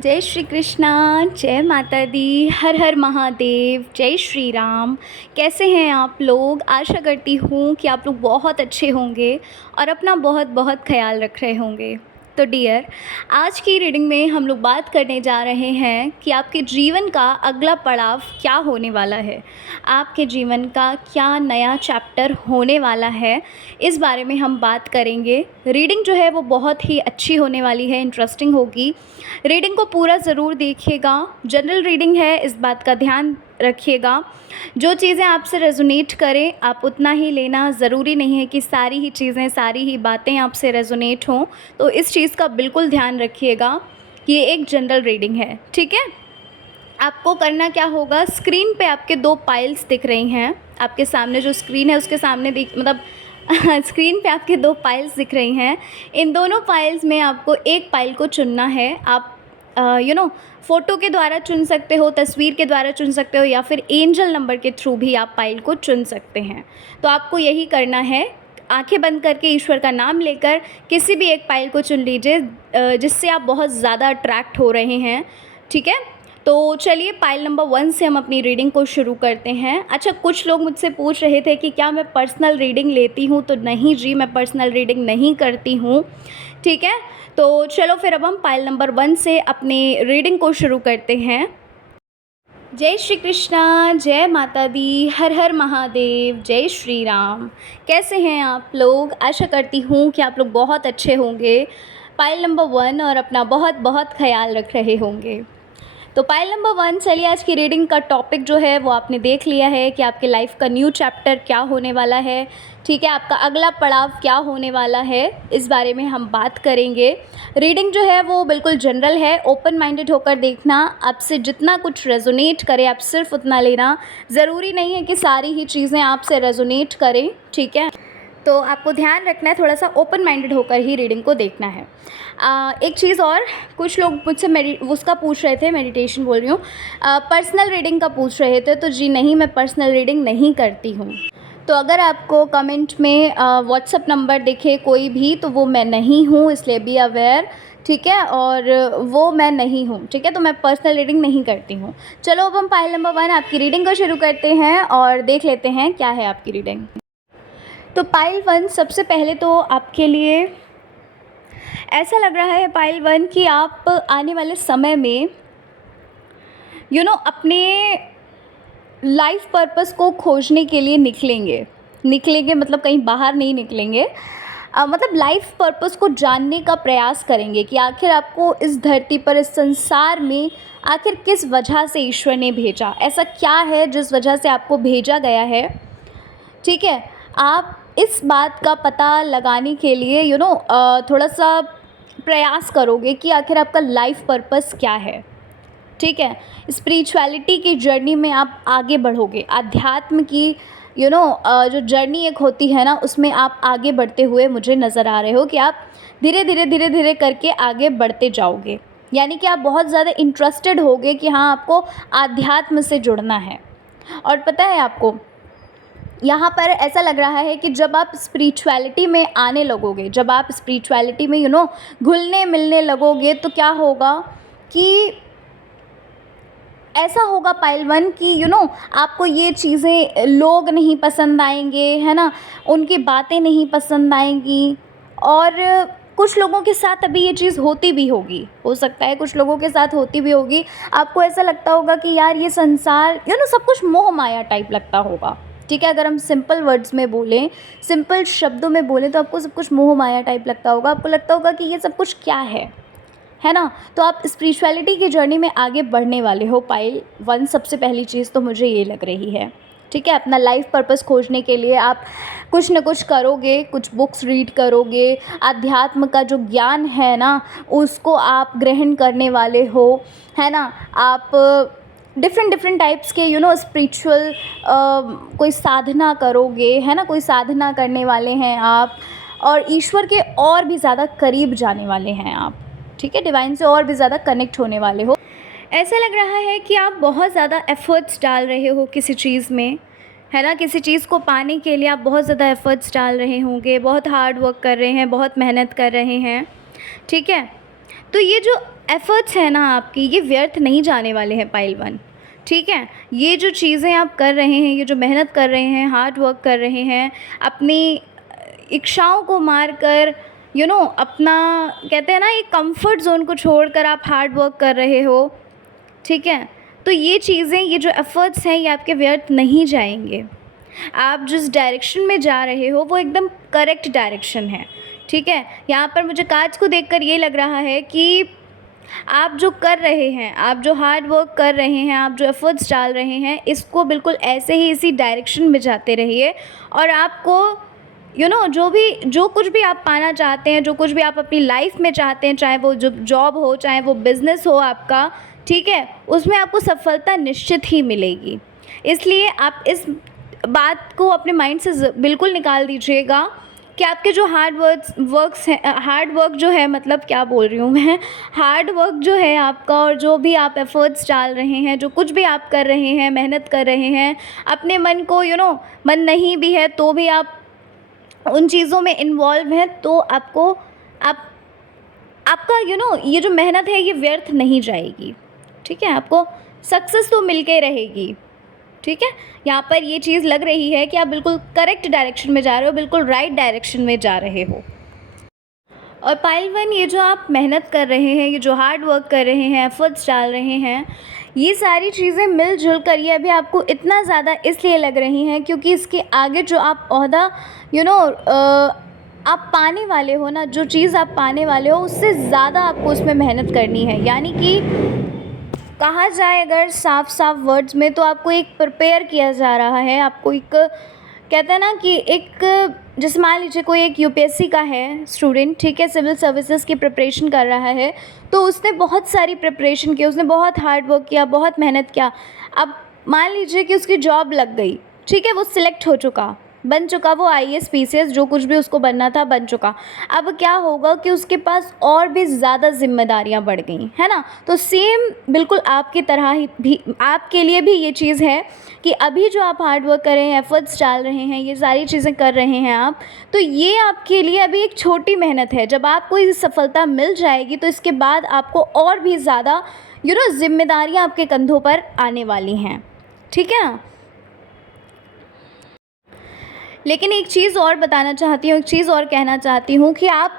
जय श्री कृष्णा। जय माता दी। हर हर महादेव। जय श्री राम। कैसे हैं आप लोग? आशा करती हूँ कि आप लोग बहुत अच्छे होंगे और अपना बहुत बहुत ख्याल रख रहे होंगे। तो डियर, आज की रीडिंग में हम लोग बात करने जा रहे हैं कि आपके जीवन का अगला पड़ाव क्या होने वाला है, आपके जीवन का क्या नया चैप्टर होने वाला है, इस बारे में हम बात करेंगे। रीडिंग जो है वो बहुत ही अच्छी होने वाली है, इंटरेस्टिंग होगी। रीडिंग को पूरा ज़रूर देखिएगा। जनरल रीडिंग है, इस बात का ध्यान रखिएगा। जो चीज़ें आपसे रेजोनेट करें आप उतना ही लेना, ज़रूरी नहीं है कि सारी ही चीज़ें, सारी ही बातें आपसे रेजोनेट हों। तो इस चीज़ का बिल्कुल ध्यान रखिएगा कि ये एक जनरल रीडिंग है, ठीक है। आपको करना क्या होगा, स्क्रीन पे आपके दो पाइल्स दिख रही हैं। आपके सामने जो स्क्रीन है उसके सामने स्क्रीन पे आपके दो पाइल्स दिख रही हैं। इन दोनों पाइल्स में आपको एक पाइल को चुनना है। आप फ़ोटो के द्वारा चुन सकते हो, तस्वीर के द्वारा चुन सकते हो, या फिर एंजल नंबर के थ्रू भी आप पाइल को चुन सकते हैं। तो आपको यही करना है, आंखें बंद करके ईश्वर का नाम लेकर किसी भी एक पाइल को चुन लीजिए जिससे आप बहुत ज़्यादा अट्रैक्ट हो रहे हैं, ठीक है। तो चलिए पाइल नंबर 1 से हम अपनी रीडिंग को शुरू करते हैं। अच्छा, कुछ लोग मुझसे पूछ रहे थे कि क्या मैं पर्सनल रीडिंग लेती हूँ, तो नहीं जी, मैं पर्सनल रीडिंग नहीं करती हूँ, ठीक है। तो चलो फिर अब हम पाइल नंबर 1 से अपनी रीडिंग को शुरू करते हैं। जय श्री कृष्णा। जय माता दी। हर हर महादेव। जय श्री राम। कैसे हैं आप लोग? आशा करती हूँ कि आप लोग बहुत अच्छे होंगे, पाइल नंबर 1 और अपना बहुत बहुत ख्याल रख रहे होंगे। तो पाइल नंबर 1, चलिए आज की रीडिंग का टॉपिक जो है वो आपने देख लिया है कि आपके लाइफ का न्यू चैप्टर क्या होने वाला है, ठीक है। आपका अगला पड़ाव क्या होने वाला है, इस बारे में हम बात करेंगे। रीडिंग जो है वो बिल्कुल जनरल है, ओपन माइंडेड होकर देखना। आपसे जितना कुछ रेजोनेट करे आप सिर्फ उतना लेना, ज़रूरी नहीं है कि सारी ही चीज़ें आपसे रेजोनेट करें, ठीक है। तो आपको ध्यान रखना है, थोड़ा सा ओपन माइंडेड होकर ही रीडिंग को देखना है। एक चीज़ और, कुछ लोग मुझसे उसका पूछ रहे थे, मेडिटेशन बोल रही हूँ, पर्सनल रीडिंग का पूछ रहे थे। तो जी नहीं, मैं पर्सनल रीडिंग नहीं करती हूँ। तो अगर आपको कमेंट में व्हाट्सअप नंबर दिखे कोई भी, तो वो मैं नहीं हूँ, इसलिए बी अवेयर, ठीक है। और वो मैं नहीं हूँ, ठीक है। तो मैं पर्सनल रीडिंग नहीं करती हूँ। चलो अब हम पाइल नंबर 1 आपकी रीडिंग को शुरू करते हैं और देख लेते हैं क्या है आपकी रीडिंग। तो पाइल 1, सबसे पहले तो आपके लिए ऐसा लग रहा है पाइल 1 कि आप आने वाले समय में अपने लाइफ पर्पस को खोजने के लिए निकलेंगे मतलब कहीं बाहर नहीं निकलेंगे। मतलब लाइफ पर्पस को जानने का प्रयास करेंगे कि आखिर आपको इस धरती पर, इस संसार में आखिर किस वजह से ईश्वर ने भेजा, ऐसा क्या है जिस वजह से आपको भेजा गया है, ठीक है। आप इस बात का पता लगाने के लिए थोड़ा सा प्रयास करोगे कि आखिर आपका लाइफ पर्पस क्या है, ठीक है। स्पिरिचुअलिटी की जर्नी में आप आगे बढ़ोगे। अध्यात्म की जो जर्नी एक होती है ना, उसमें आप आगे बढ़ते हुए मुझे नज़र आ रहे हो कि आप धीरे धीरे करके आगे बढ़ते जाओगे। यानी कि आप बहुत ज़्यादा इंटरेस्टेड होगे कि हाँ, आपको अध्यात्म से जुड़ना है। और पता है आपको, यहाँ पर ऐसा लग रहा है कि जब आप स्पिरिचुअलिटी में आने लगोगे, जब आप स्पिरिचुअलिटी में घुलने मिलने लगोगे, तो क्या होगा कि ऐसा होगा पाइल 1 कि आपको ये चीज़ें, लोग नहीं पसंद आएंगे, है ना, उनकी बातें नहीं पसंद आएंगी। और कुछ लोगों के साथ अभी ये चीज़ होती भी होगी, हो सकता है कुछ लोगों के साथ होती भी होगी। आपको ऐसा लगता होगा कि यार ये संसार सब कुछ मोह माया टाइप लगता होगा, ठीक है। अगर हम सिंपल वर्ड्स में बोलें, सिंपल शब्दों में बोलें, तो आपको सब कुछ मोह माया टाइप लगता होगा। आपको लगता होगा कि ये सब कुछ क्या है ना। तो आप स्पिरिचुअलिटी की जर्नी में आगे बढ़ने वाले हो पाइल 1। सबसे पहली चीज़ तो मुझे ये लग रही है, ठीक है। अपना लाइफ पर्पस खोजने के लिए आप कुछ न कुछ करोगे, कुछ बुक्स रीड करोगे, अध्यात्म का जो ज्ञान है ना उसको आप ग्रहण करने वाले हो, है ना। आप डिफरेंट टाइप्स के स्पिरिचुअल कोई साधना करोगे, है ना, कोई साधना करने वाले हैं आप, और ईश्वर के और भी ज़्यादा करीब जाने वाले हैं आप, ठीक है। डिवाइन से और भी ज़्यादा कनेक्ट होने वाले हो। ऐसा लग रहा है कि आप बहुत ज़्यादा एफ़र्ट्स डाल रहे हो किसी चीज़ में, है ना। किसी चीज़ को पाने के लिए आप बहुत ज़्यादा एफ़र्ट्स डाल रहे होंगे, बहुत हार्ड वर्क कर रहे हैं, बहुत मेहनत कर रहे हैं, ठीक है। तो ये जो एफ़र्ट्स हैं ना आपकी, ये व्यर्थ नहीं जाने वाले हैं पाइल वन, ठीक है। ये जो चीज़ें आप कर रहे हैं, ये जो मेहनत कर रहे हैं, हार्ड वर्क कर रहे हैं, अपनी इच्छाओं को मार कर अपना कहते हैं ना, एक कंफर्ट ज़ोन को छोड़कर आप हार्ड वर्क कर रहे हो, ठीक है। तो ये चीज़ें, ये जो एफ़र्ट्स हैं, ये आपके व्यर्थ नहीं जाएंगे। आप जिस डायरेक्शन में जा रहे हो वो एकदम करेक्ट डायरेक्शन है, ठीक है। यहाँ पर मुझे कार्ड्स को देखकर ये लग रहा है कि आप जो कर रहे हैं, आप जो हार्ड वर्क कर रहे हैं, आप जो एफ़र्ट्स डाल रहे हैं, इसको बिल्कुल ऐसे ही इसी डायरेक्शन में जाते रहिए। और आपको जो कुछ भी आप पाना चाहते हैं, जो कुछ भी आप अपनी लाइफ में चाहते हैं, चाहे वो जो जॉब हो, चाहे वो बिज़नेस हो आपका, ठीक है, उसमें आपको सफलता निश्चित ही मिलेगी। इसलिए आप इस बात को अपने माइंड से बिल्कुल निकाल दीजिएगा कि आपके जो हार्ड वर्क जो है, मतलब क्या बोल रही हूँ मैं, हार्ड वर्क जो है आपका, और जो भी आप एफ़र्ट्स डाल रहे हैं, जो कुछ भी आप कर रहे हैं, मेहनत कर रहे हैं, अपने मन को मन नहीं भी है तो भी आप उन चीज़ों में इन्वॉल्व हैं, तो आपका ये जो मेहनत है ये व्यर्थ नहीं जाएगी, ठीक है। आपको सक्सेस तो मिल के रहेगी, ठीक है। यहाँ पर ये चीज़ लग रही है कि आप बिल्कुल करेक्ट डायरेक्शन में जा रहे हो, बिल्कुल राइट डायरेक्शन में जा रहे हो। और पाइल वन, ये जो आप मेहनत कर रहे हैं, ये जो हार्ड वर्क कर रहे हैं, एफ़र्ट्स डाल रहे हैं, ये सारी चीज़ें मिलजुल कर ये अभी आपको इतना ज़्यादा इसलिए लग रही हैं क्योंकि इसके आगे जो आप ओहदा आप पाने वाले हो ना, जो चीज़ आप पाने वाले हो, उससे ज़्यादा आपको उसमें मेहनत करनी है। यानी कि कहा जाए अगर साफ वर्ड्स में, तो आपको एक प्रिपेयर किया जा रहा है। आपको एक कहते हैं ना कि एक, जैसे मान लीजिए कोई एक यूपीएससी का है स्टूडेंट, ठीक है, सिविल सर्विसेज की प्रिपरेशन कर रहा है, तो उसने बहुत सारी प्रिपरेशन की, उसने बहुत हार्ड वर्क किया, बहुत मेहनत किया। अब मान लीजिए कि उसकी जॉब लग गई, ठीक है, वो सिलेक्ट हो चुका, बन चुका, वो आईएएस पीसीएस जो कुछ भी उसको बनना था बन चुका। अब क्या होगा कि उसके पास और भी ज़्यादा जिम्मेदारियां बढ़ गई, है ना। तो सेम बिल्कुल आपकी तरह ही भी आपके लिए भी ये चीज़ है कि अभी जो आप हार्ड वर्क कर रहे हैं, एफ़र्ट्स डाल रहे हैं, ये सारी चीज़ें कर रहे हैं आप, तो ये आपके लिए अभी एक छोटी मेहनत है। जब आपको ये सफलता मिल जाएगी तो इसके बाद आपको और भी ज़्यादा जिम्मेदारियाँ आपके कंधों पर आने वाली हैं, ठीक है ना। लेकिन एक चीज़ और बताना चाहती हूँ, एक चीज़ और कहना चाहती हूँ कि आप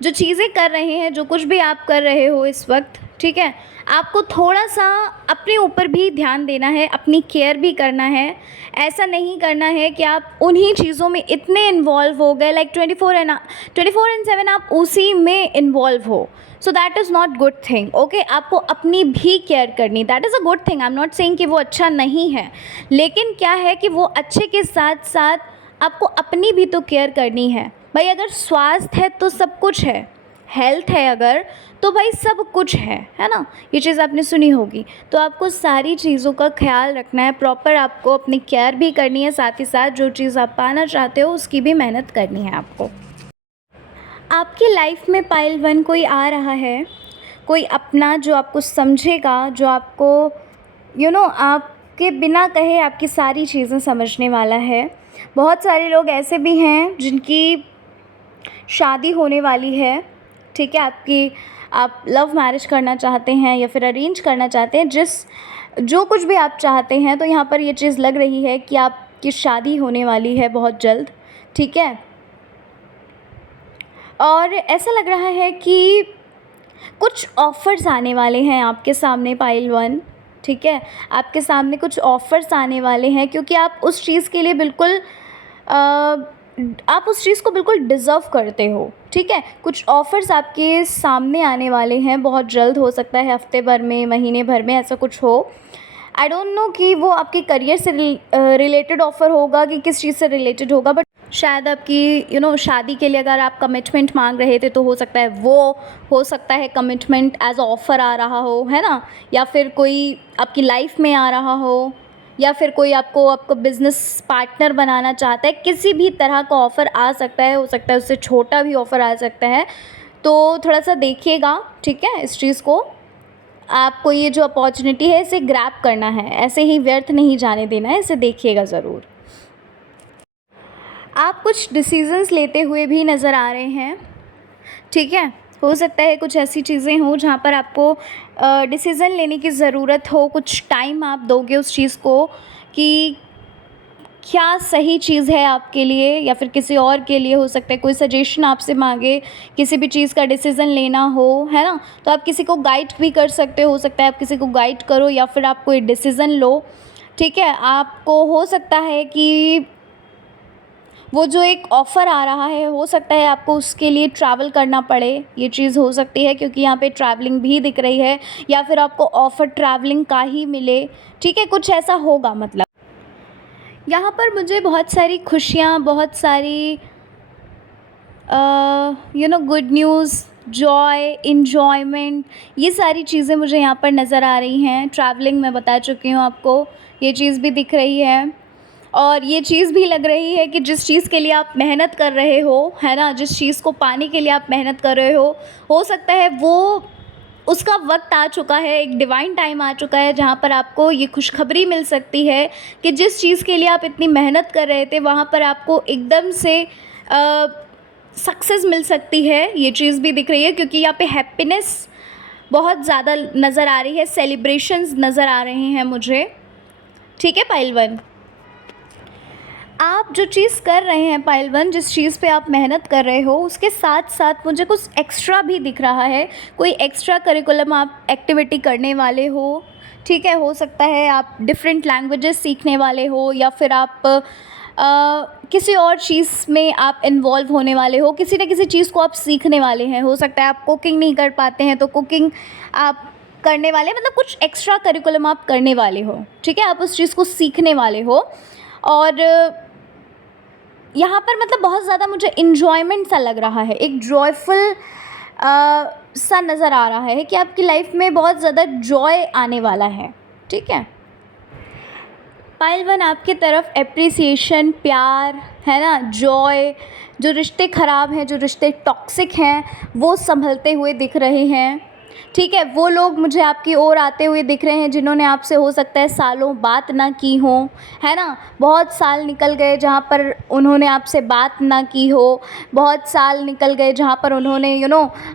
जो चीज़ें कर रहे हैं, जो कुछ भी आप कर रहे हो इस वक्त, ठीक है, आपको थोड़ा सा अपने ऊपर भी ध्यान देना है, अपनी केयर भी करना है। ऐसा नहीं करना है कि आप उन्हीं चीज़ों में इतने इन्वॉल्व हो गए, लाइक 24/7 आप उसी में इन्वॉल्व हो। So that is not good thing, okay. आपको अपनी भी केयर करनी, that is a good thing. I am not saying कि वो अच्छा नहीं है, लेकिन क्या है कि वो अच्छे के साथ साथ आपको अपनी भी तो केयर करनी है भाई। अगर स्वास्थ्य है तो सब कुछ है, हेल्थ है अगर, तो भाई सब कुछ है ना। ये चीज़ आपने सुनी होगी। तो आपको सारी चीज़ों का ख्याल रखना है, प्रॉपर आपको अपनी केयर भी करनी है, साथ ही साथ जो चीज़ आप पाना चाहते हो उसकी भी मेहनत करनी है आपको। आपकी लाइफ में पाइल वन कोई आ रहा है, कोई अपना जो आपको समझेगा, जो आपको आपके बिना कहे आपकी सारी चीज़ें समझने वाला है। बहुत सारे लोग ऐसे भी हैं जिनकी शादी होने वाली है, ठीक है। आप लव मैरिज करना चाहते हैं या फिर अरेंज करना चाहते हैं, जो कुछ भी आप चाहते हैं, तो यहाँ पर ये चीज़ लग रही है कि आपकी शादी होने वाली है बहुत जल्द, ठीक है। और ऐसा लग रहा है कि कुछ ऑफ़र्स आने वाले हैं आपके सामने पाइल वन, ठीक है। आपके सामने कुछ ऑफ़र्स आने वाले हैं क्योंकि आप उस चीज़ के लिए बिल्कुल आप उस चीज़ को बिल्कुल डिज़र्व करते हो, ठीक है। कुछ ऑफ़र्स आपके सामने आने वाले हैं बहुत जल्द, हो सकता है हफ्ते भर में, महीने भर में, ऐसा कुछ हो। आई डोंट नो कि वो आपके करियर से रिलेटेड ऑफ़र होगा कि किस चीज़ से रिलेटेड होगा, बट शायद आपकी शादी के लिए अगर आप कमिटमेंट मांग रहे थे तो हो सकता है कमिटमेंट एज ऑफ़र आ रहा हो, है ना। या फिर कोई आपकी लाइफ में आ रहा हो, या फिर कोई आपको बिज़नेस पार्टनर बनाना चाहता है, किसी भी तरह का ऑफ़र आ सकता है। हो सकता है उससे छोटा भी ऑफ़र आ सकता है, तो थोड़ा सा देखिएगा, ठीक है। इस चीज़ को आपको, ये जो अपॉर्चुनिटी है इसे ग्रैब करना है, ऐसे ही व्यर्थ नहीं जाने देना है, इसे देखिएगा ज़रूर। आप कुछ डिसीजंस लेते हुए भी नज़र आ रहे हैं, ठीक है। हो सकता है कुछ ऐसी चीज़ें हों जहाँ पर आपको डिसीज़न लेने की ज़रूरत हो, कुछ टाइम आप दोगे उस चीज़ को कि क्या सही चीज़ है आपके लिए या फिर किसी और के लिए। हो सकता है कोई सजेशन आपसे माँगे, किसी भी चीज़ का डिसीज़न लेना हो, है ना? तो आप किसी को गाइड भी कर सकते हो सकता है आप किसी को गाइड करो या फिर आप कोई डिसीज़न लो, ठीक है? आपको हो सकता है कि वो जो एक ऑफ़र आ रहा है, हो सकता है आपको उसके लिए ट्रैवल करना पड़े, ये चीज़ हो सकती है क्योंकि यहाँ पे ट्रैवलिंग भी दिख रही है, या फिर आपको ऑफ़र ट्रैवलिंग का ही मिले, ठीक है? कुछ ऐसा होगा मतलब। यहाँ पर मुझे बहुत सारी खुशियाँ, बहुत सारी गुड न्यूज़, जॉय, एन्जॉयमेंट, ये सारी चीज़ें मुझे यहाँ पर नज़र आ रही हैं। ट्रैवलिंग मैं बता चुकी हूँ आपको, ये चीज़ भी दिख रही है। और ये चीज़ भी लग रही है कि जिस चीज़ के लिए आप मेहनत कर रहे हो, है ना? जिस चीज़ को पाने के लिए आप मेहनत कर रहे हो सकता है वो उसका वक़्त आ चुका है, एक डिवाइन टाइम आ चुका है जहाँ पर आपको ये खुशखबरी मिल सकती है कि जिस चीज़ के लिए आप इतनी मेहनत कर रहे थे, वहाँ पर आपको एकदम से सक्सेस मिल सकती है। ये चीज़ भी दिख रही है क्योंकि यहाँ पे हैप्पीनेस बहुत ज़्यादा नज़र आ रही है, सेलिब्रेशंस नज़र आ रहे हैं मुझे, ठीक है पाइल 1? आप जो चीज़ कर रहे हैं पाइल 1, जिस चीज़ पे आप मेहनत कर रहे हो, उसके साथ-साथ मुझे कुछ एक्स्ट्रा भी दिख रहा है। कोई एक्स्ट्रा करिकुलम आप एक्टिविटी करने वाले हो, ठीक है? हो सकता है आप डिफरेंट लैंग्वेजेस सीखने वाले हो या फिर आप किसी और चीज़ में आप इन्वॉल्व होने वाले हो, किसी न किसी चीज़ को आप सीखने वाले हैं। हो सकता है आप कुकिंग नहीं कर पाते हैं, तो कुकिंग आप करने वाले, मतलब कुछ एक्स्ट्रा करिकुलम आप करने वाले हो, ठीक है? आप उस चीज़ को सीखने वाले हो। और यहाँ पर मतलब बहुत ज़्यादा मुझे एन्जॉयमेंट सा लग रहा है, एक जॉयफुल सा नज़र आ रहा है कि आपकी लाइफ में बहुत ज़्यादा जॉय आने वाला है, ठीक है? पाइल 1, आपकी तरफ एप्रिसिएशन, प्यार, है ना? जॉय, जो रिश्ते ख़राब हैं, जो रिश्ते टॉक्सिक हैं, वो सँभलते हुए दिख रहे हैं, ठीक है? वो लोग मुझे आपकी ओर आते हुए दिख रहे हैं जिन्होंने आपसे हो सकता है सालों बात ना की हो, है ना? बहुत साल निकल गए जहाँ पर उन्होंने आपसे बात ना की हो, बहुत साल निकल गए जहाँ पर उन्होंने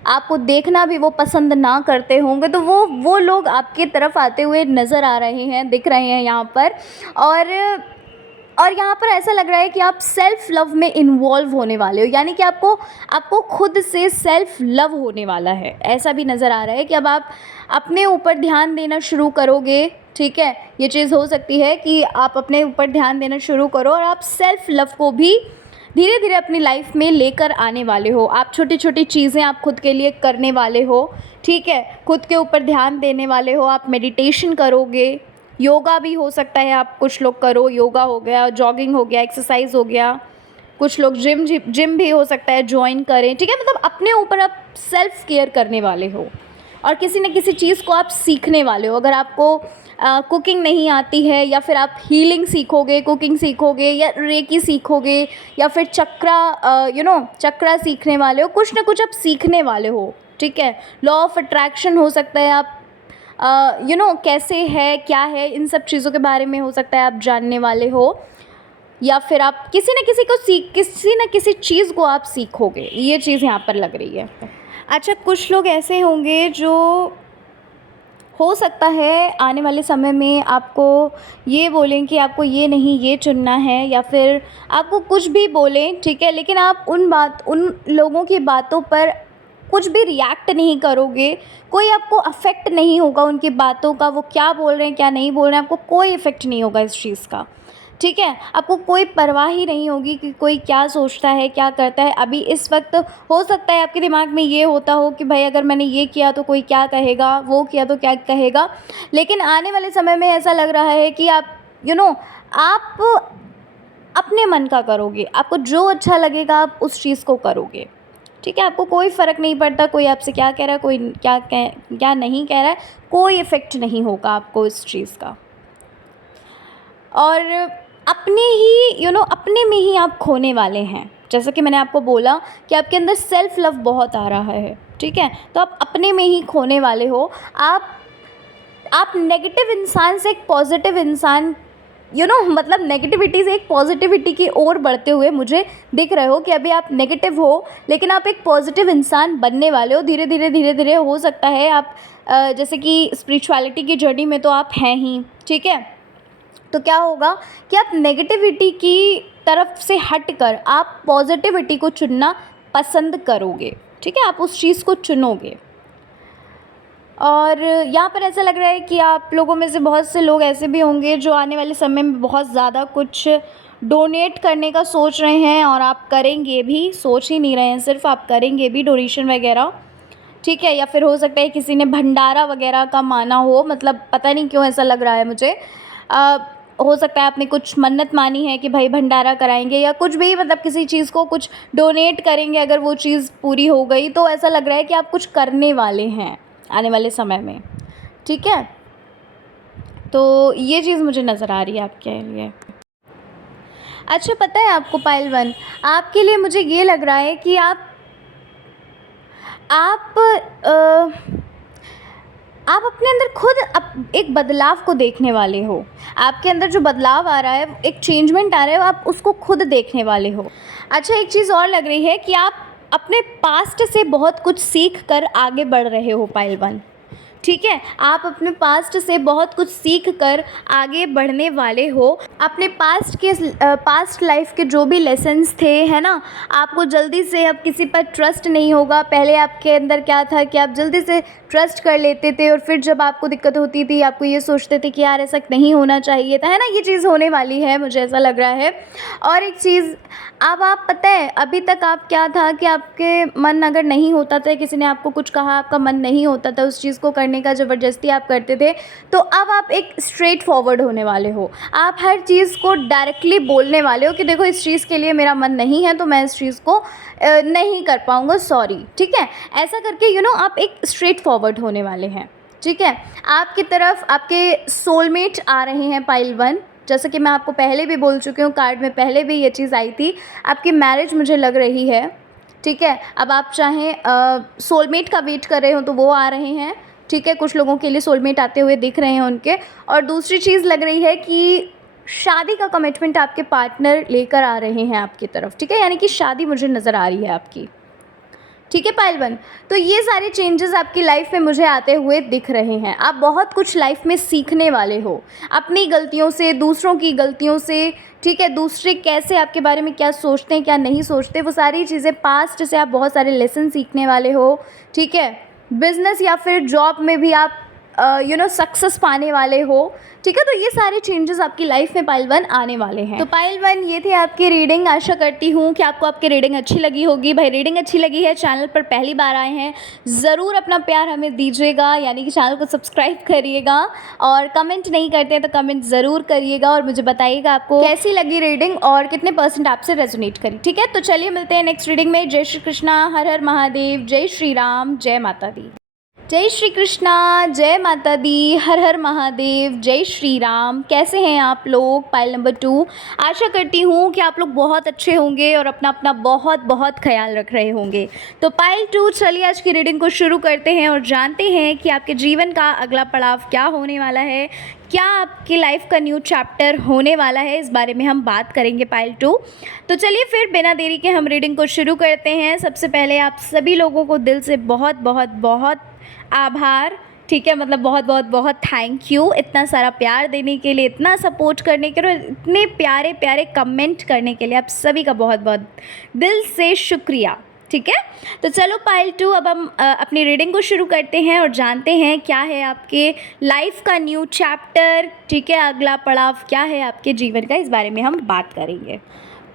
आपको देखना भी वो पसंद ना करते होंगे, तो वो लोग आपकी तरफ आते हुए नज़र आ रहे हैं, दिख रहे हैं यहाँ पर। और यहाँ पर ऐसा लग रहा है कि आप सेल्फ़ लव में इन्वॉल्व होने वाले हो, यानी कि आपको खुद से सेल्फ़ लव होने वाला है। ऐसा भी नज़र आ रहा है कि अब आप अपने ऊपर ध्यान देना शुरू करोगे, ठीक है? ये चीज़ हो सकती है कि आप अपने ऊपर ध्यान देना शुरू करो और आप सेल्फ़ लव को भी धीरे-धीरे अपनी लाइफ में लेकर आने वाले हो। आप छोटी-छोटी चीज़ें आप खुद के लिए करने वाले हो, ठीक है? खुद के ऊपर ध्यान देने वाले हो, आप मेडिटेशन करोगे, योगा भी हो सकता है आप कुछ लोग करो, योगा हो गया, जॉगिंग हो गया, एक्सरसाइज हो गया, कुछ लोग जिम भी हो सकता है जॉइन करें, ठीक है? मतलब अपने ऊपर आप सेल्फ केयर करने वाले हो और किसी न किसी चीज़ को आप सीखने वाले हो। अगर आपको कुकिंग नहीं आती है या फिर आप हीलिंग सीखोगे, कुकिंग सीखोगे या रेकी सीखोगे या फिर चक्रा सीखने वाले हो, कुछ ना कुछ आप सीखने वाले हो, ठीक है? लॉ ऑफ अट्रैक्शन हो सकता है आप कैसे है, क्या है, इन सब चीज़ों के बारे में हो सकता है आप जानने वाले हो, या फिर आप किसी न किसी चीज़ को आप सीखोगे, ये चीज़ यहाँ पर लग रही है। अच्छा, कुछ लोग ऐसे होंगे जो हो सकता है आने वाले समय में आपको ये बोलें कि आपको ये नहीं ये चुनना है, या फिर आपको कुछ भी बोलें, ठीक है? लेकिन आप उन लोगों की बातों पर कुछ भी रिएक्ट नहीं करोगे, कोई आपको अफ़ेक्ट नहीं होगा उनकी बातों का, वो क्या बोल रहे हैं, क्या नहीं बोल रहे हैं, आपको कोई इफ़ेक्ट नहीं होगा इस चीज़ का, ठीक है? आपको कोई परवाह ही नहीं होगी कि कोई क्या सोचता है, क्या करता है। अभी इस वक्त हो सकता है आपके दिमाग में ये होता हो कि भाई अगर मैंने ये किया तो कोई क्या कहेगा, वो किया तो क्या कहेगा, लेकिन आने वाले समय में ऐसा लग रहा है कि आप आप अपने मन का करोगे, आपको जो अच्छा लगेगा आप उस चीज़ को करोगे, ठीक है? आपको कोई फ़र्क नहीं पड़ता कोई आपसे क्या कह रहा है, कोई क्या नहीं कह रहा है, कोई इफ़ेक्ट नहीं होगा आपको इस चीज़ का। और अपने ही अपने में ही आप खोने वाले हैं। जैसा कि मैंने आपको बोला कि आपके अंदर सेल्फ़ लव बहुत आ रहा है, ठीक है? तो आप अपने में ही खोने वाले हो। आप नेगेटिव इंसान से एक पॉजिटिव इंसान मतलब नेगेटिविटी से एक पॉजिटिविटी की ओर बढ़ते हुए मुझे दिख रहे हो कि अभी आप नेगेटिव हो, लेकिन आप एक पॉजिटिव इंसान बनने वाले हो। धीरे धीरे धीरे धीरे हो सकता है आप जैसे कि स्पिरिचुअलिटी की जर्नी में तो आप हैं ही, ठीक है। तो क्या होगा कि आप नेगेटिविटी की तरफ से हटकर आप पॉजिटिविटी को चुनना पसंद करोगे, ठीक है, आप उस चीज़ को चुनोगे। और यहाँ पर ऐसा लग रहा है कि आप लोगों में से बहुत से लोग ऐसे भी होंगे जो आने वाले समय में बहुत ज़्यादा कुछ डोनेट करने का सोच रहे हैं, और आप करेंगे भी, सोच ही नहीं रहे हैं सिर्फ, आप करेंगे भी डोनेशन वगैरह, ठीक है। या फिर हो सकता है किसी ने भंडारा वगैरह का माना हो, मतलब पता नहीं क्यों ऐसा लग रहा है मुझे। हो सकता है आपने कुछ मन्नत मानी है कि भाई भंडारा कराएंगे या कुछ भी, मतलब किसी चीज़ को कुछ डोनेट करेंगे। अगर वो चीज़ पूरी हो गई तो ऐसा लग रहा है कि आप कुछ करने वाले हैं आने वाले समय में, ठीक है। तो ये चीज़ मुझे नज़र आ रही है आपके लिए। अच्छा, पता है आपको पायल वन, आपके लिए मुझे ये लग रहा है कि आप आप अपने अंदर खुद एक बदलाव को देखने वाले हो। आपके अंदर जो बदलाव आ रहा है, एक चेंजमेंट आ रहा है, आप उसको खुद देखने वाले हो। अच्छा, एक चीज़ और लग रही है कि आप अपने पास्ट से बहुत कुछ सीख कर आगे बढ़ रहे हो पायल वन, ठीक है। आप अपने पास्ट से बहुत कुछ सीख कर आगे बढ़ने वाले हो। अपने पास्ट लाइफ के जो भी लेसन्स थे, है ना, आपको जल्दी से अब किसी पर ट्रस्ट नहीं होगा। पहले आपके अंदर क्या था कि आप जल्दी से ट्रस्ट कर लेते थे, और फिर जब आपको दिक्कत होती थी आपको ये सोचते थे कि यार ऐसा नहीं होना चाहिए था, है ना। ये चीज़ होने वाली है, मुझे ऐसा लग रहा है। और एक चीज़, अब आप पता है अभी तक आप क्या था कि आपके मन अगर नहीं होता था, किसी ने आपको कुछ कहा, आपका मन नहीं होता था उस चीज़ को करने का, ज़बरदस्ती आप करते थे, तो अब आप एक स्ट्रेट फॉरवर्ड होने वाले हो। आप हर चीज़ को डायरेक्टली बोलने वाले हो कि देखो इस चीज़ के लिए मेरा मन नहीं है, तो मैं इस चीज़ को नहीं कर पाऊँगा, सॉरी, ठीक है। ऐसा करके आप एक स्ट्रेट फॉरवर्ड होने वाले हैं, ठीक है। आपकी तरफ आपके सोलमेट आ रहे हैं पाइल वन, जैसे कि मैं आपको पहले भी बोल चुकी हूँ, कार्ड में पहले भी ये चीज़ आई थी। आपकी मैरिज मुझे लग रही है, ठीक है। अब आप चाहें सोलमेट का वेट कर रहे हो तो वो आ रहे हैं, ठीक है। कुछ लोगों के लिए सोलमेट आते हुए दिख रहे हैं उनके। और दूसरी चीज़ लग रही है कि शादी का कमिटमेंट आपके पार्टनर लेकर आ रहे हैं आपकी तरफ, ठीक है। यानी कि शादी मुझे नज़र आ रही है आपकी, ठीक है पायल वन। तो ये सारे चेंजेस आपकी लाइफ में मुझे आते हुए दिख रहे हैं। आप बहुत कुछ लाइफ में सीखने वाले हो, अपनी गलतियों से, दूसरों की गलतियों से, ठीक है। दूसरे कैसे आपके बारे में क्या सोचते हैं, क्या नहीं सोचते, वो सारी चीज़ें पास्ट से आप बहुत सारे लेसन सीखने वाले हो, ठीक है। बिजनेस या फिर जॉब में भी आप सक्सेस पाने वाले हो, ठीक है। तो ये सारे चेंजेस आपकी लाइफ में पायल वन आने वाले हैं। तो पायल वन, ये थी आपकी रीडिंग। आशा करती हूँ कि आपको आपकी रीडिंग अच्छी लगी होगी। भाई रीडिंग अच्छी लगी है, चैनल पर पहली बार आए हैं, ज़रूर अपना प्यार हमें दीजिएगा, यानी कि चैनल को सब्सक्राइब करिएगा, और कमेंट नहीं करते हैं तो कमेंट ज़रूर करिएगा, और मुझे बताइएगा आपको कैसी लगी रीडिंग और कितने % आपसे रेजोनेट करी, ठीक है। तो चलिए मिलते हैं नेक्स्ट रीडिंग में। जय श्री कृष्णा, हर हर महादेव, जय श्री राम, जय माता दी। जय श्री कृष्णा, जय माता दी, हर हर महादेव, जय श्री राम। कैसे हैं आप लोग? Pile number 2। आशा करती हूँ कि आप लोग बहुत अच्छे होंगे और अपना अपना बहुत बहुत ख्याल रख रहे होंगे। तो पाइल 2, चलिए आज की रीडिंग को शुरू करते हैं और जानते हैं कि आपके जीवन का अगला पड़ाव क्या होने वाला है, क्या आपकी लाइफ का न्यू चैप्टर होने वाला है, इस बारे में हम बात करेंगे पाइल 2। तो चलिए फिर बिना देरी के हम रीडिंग को शुरू करते हैं। सबसे पहले आप सभी लोगों को दिल से बहुत बहुत बहुत आभार, ठीक है। मतलब बहुत बहुत बहुत थैंक यू इतना सारा प्यार देने के लिए, इतना सपोर्ट करने के लिए, इतने प्यारे प्यारे कमेंट करने के लिए आप सभी का बहुत बहुत दिल से शुक्रिया, ठीक है। तो चलो पाइल 2, अब हम अपनी रीडिंग को शुरू करते हैं और जानते हैं क्या है आपके लाइफ का न्यू चैप्टर, ठीक है। अगला पड़ाव क्या है आपके जीवन का, इस बारे में हम बात करेंगे।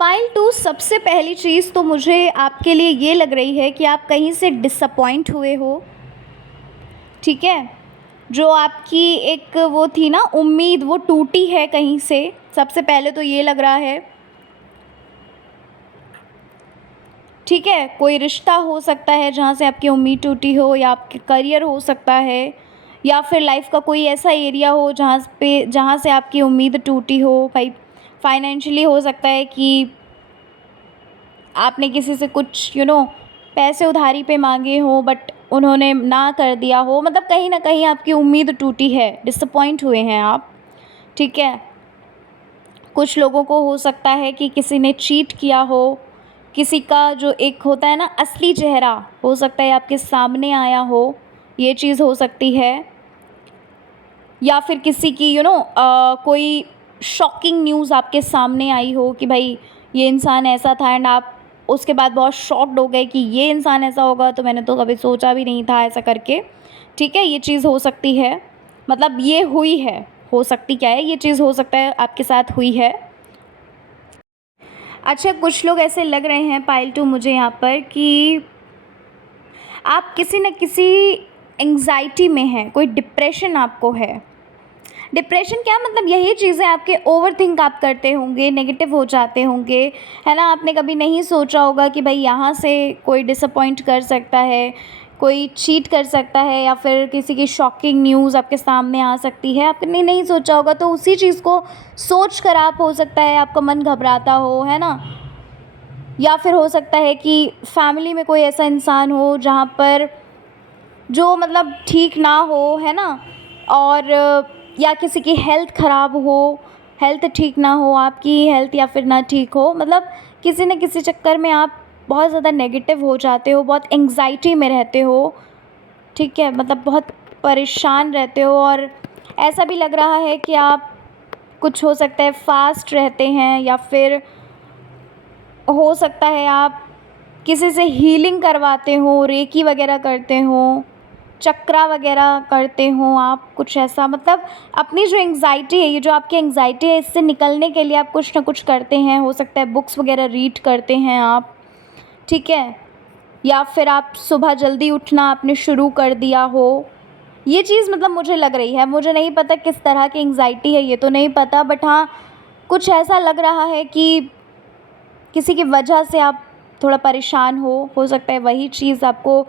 पाइल 2, सबसे पहली चीज़ तो मुझे आपके लिए ये लग रही है कि आप कहीं से डिसअपॉइंट हुए हो, ठीक है। जो आपकी एक वो थी ना उम्मीद, वो टूटी है कहीं से, सबसे पहले तो ये लग रहा है, ठीक है। कोई रिश्ता हो सकता है जहाँ से आपकी उम्मीद टूटी हो, या आपके करियर हो सकता है, या फिर लाइफ का कोई ऐसा एरिया हो जहाँ से आपकी उम्मीद टूटी हो। भाई फाइनेंशियली हो सकता है कि आपने किसी से कुछ पैसे उधारी पे मांगे हो, बट उन्होंने ना कर दिया हो। मतलब कहीं ना कहीं आपकी उम्मीद टूटी है, डिसअपॉइंट हुए हैं आप, ठीक है। कुछ लोगों को हो सकता है कि किसी ने चीट किया हो, किसी का जो एक होता है ना असली चेहरा, हो सकता है आपके सामने आया हो, ये चीज़ हो सकती है। या फिर किसी की कोई शॉकिंग न्यूज़ आपके सामने आई हो कि भाई ये इंसान ऐसा था, एंड आप उसके बाद बहुत शॉक्ड हो गए कि ये इंसान ऐसा होगा तो मैंने तो कभी सोचा भी नहीं था, ऐसा करके। ठीक है, ये चीज़ हो सकती है, मतलब ये हुई है, हो सकती क्या है, ये चीज़ हो सकता है आपके साथ हुई है। अच्छा, कुछ लोग ऐसे लग रहे हैं पाइल 2 मुझे यहाँ पर कि आप किसी न किसी एंग्जाइटी में हैं, कोई डिप्रेशन आपको है। डिप्रेशन क्या मतलब यही चीज़ें आपके ओवरथिंक आप करते होंगे, नेगेटिव हो जाते होंगे, है ना। आपने कभी नहीं सोचा होगा कि भाई यहाँ से कोई डिसअपॉइंट कर सकता है, कोई चीट कर सकता है, या फिर किसी की शॉकिंग न्यूज़ आपके सामने आ सकती है, आपने नहीं सोचा होगा। तो उसी चीज़ को सोच कर आप, हो सकता है आपका मन घबराता हो, है ना। या फिर हो सकता है कि फैमिली में कोई ऐसा इंसान हो जहाँ पर जो मतलब ठीक ना हो, है ना। और या किसी की हेल्थ ख़राब हो, हेल्थ ठीक ना हो, आपकी हेल्थ या फिर ना ठीक हो, मतलब किसी न किसी चक्कर में आप बहुत ज़्यादा नेगेटिव हो जाते हो, बहुत एंग्जाइटी में रहते हो। ठीक है, मतलब बहुत परेशान रहते हो, और ऐसा भी लग रहा है कि आप कुछ हो सकता है फास्ट रहते हैं, या फिर हो सकता है आप किसी से हीलिंग करवाते हो, रेकी वगैरह करते हो, चक्रा वगैरह करते हो आप, कुछ ऐसा। मतलब अपनी जो एंग्जाइटी है, ये जो आपकी एंग्जाइटी है, इससे निकलने के लिए आप कुछ ना कुछ करते हैं। हो सकता है बुक्स वगैरह रीड करते हैं आप, ठीक है। या फिर आप सुबह जल्दी उठना आपने शुरू कर दिया हो, ये चीज़ मतलब मुझे लग रही है। मुझे नहीं पता किस तरह की एंग्जाइटी है, ये तो नहीं पता, बट हाँ कुछ ऐसा लग रहा है कि किसी की वजह से आप थोड़ा परेशान हो सकता है वही चीज़ आपको